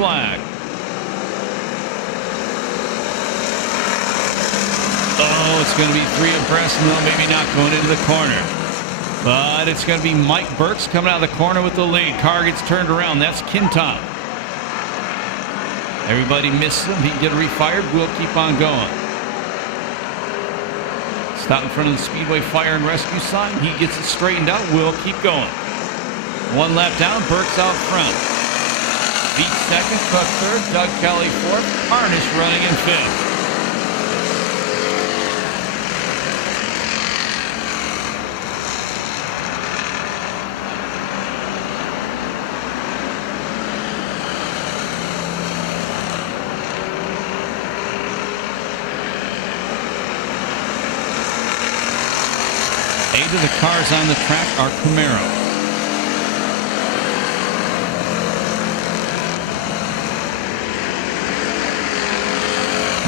flag. Oh, it's going to be 3 abreast. No, maybe not going into the corner. But it's going to be Mike Burks coming out of the corner with the lead. Car gets turned around. That's Kintop. Everybody misses him. He can get refired. We'll keep on going. Stop in front of the Speedway fire and rescue sign. He gets it straightened out. We'll keep going. 1 lap down. Burks out front. Veatch second. Cook third. Doug Kelly fourth. Carnish running in fifth. Of the cars on the track are Camaro.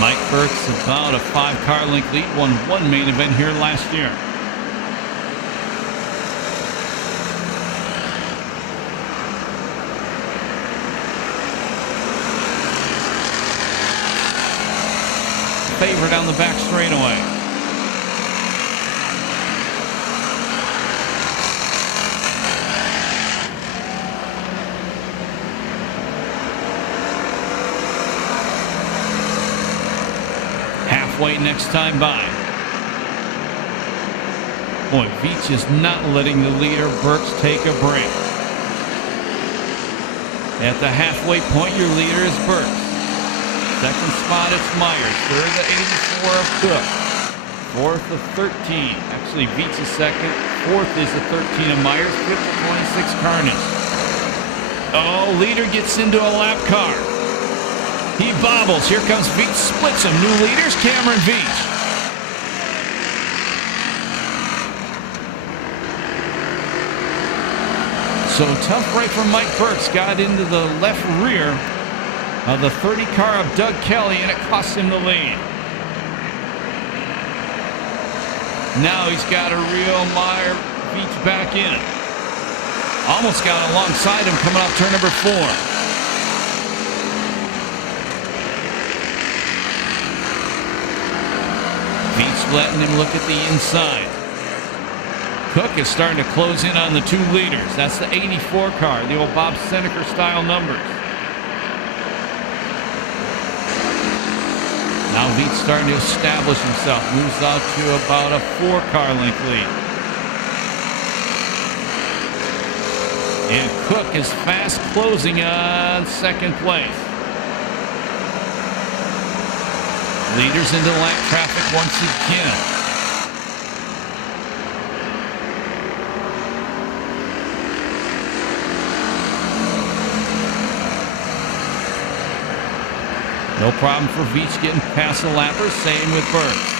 Mike Burks about a 5-car length lead, won 1 main event here last year. Favorite on the back straightaway. Next time by. Boy, Veatch is not letting the leader Burks take a break. At the halfway point, your leader is Burks. Second spot, it's Myers. Third, the 84 of Cook. Fourth, the 13. Actually, Veatch is second. Fourth is the 13 of Myers. Fifth, the 26 Carnish. Oh, leader gets into a lap car. He bobbles. Here comes Veatch. Splits him. New leaders, Cameron Veatch. So tough right from Mike Burks. Got into the left rear of the 30 car of Doug Kelly, and it cost him the lead. Now he's got a real Meyer Veatch back in. Almost got alongside him coming off turn number 4. Veatch letting him look at the inside. Cook is starting to close in on the 2 leaders. That's the 84 car, the old Bob Seneca style numbers. Now Veatch starting to establish himself. Moves out to about a 4-car length lead. And Cook is fast closing on second place. Leaders into lap traffic once again. No problem for Veatch getting past the lapper. Same with Burks.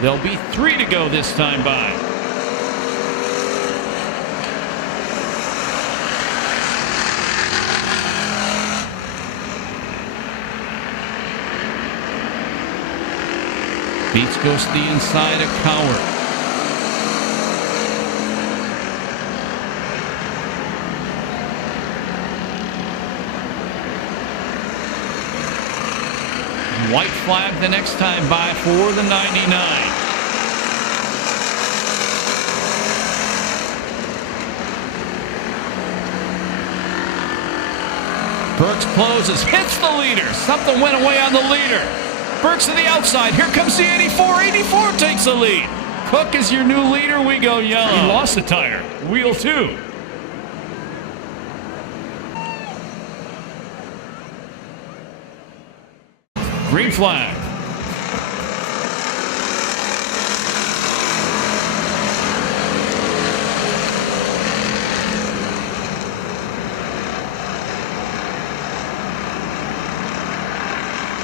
There'll be 3 to go this time by. Veatch goes to the inside of Coward. White flag the next time by for the 99. Burks closes, hits the leader. Something went away on the leader. Burks to the outside. Here comes the 84. 84 takes the lead. Cook is your new leader. We go yellow. He lost a tire. Wheel 2. Green flag.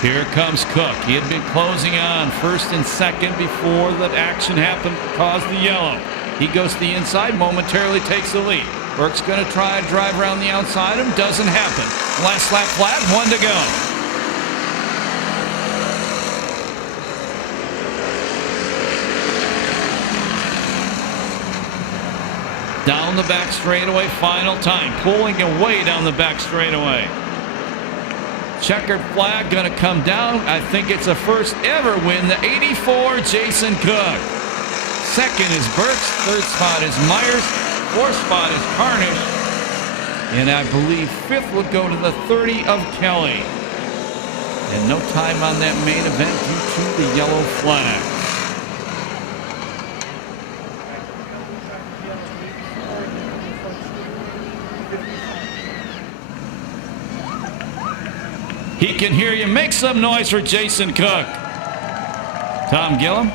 Here comes Cook. He had been closing on first and second before that action happened, caused the yellow. He goes to the inside, momentarily takes the lead. Burks going to try to drive around the outside of him. Doesn't happen. Last lap flat, 1 to go. Down the back straightaway, final time. Pulling away down the back straightaway. Checkered flag going to come down. I think it's a first ever win. The 84, Jason Cook. Second is Burks. Third spot is Myers. Fourth spot is Carnish. And I believe fifth would go to the 30 of Kelly. And no time on that main event due to the yellow flag. He can hear you. Make some noise for Jason Cook. Tom Gillum.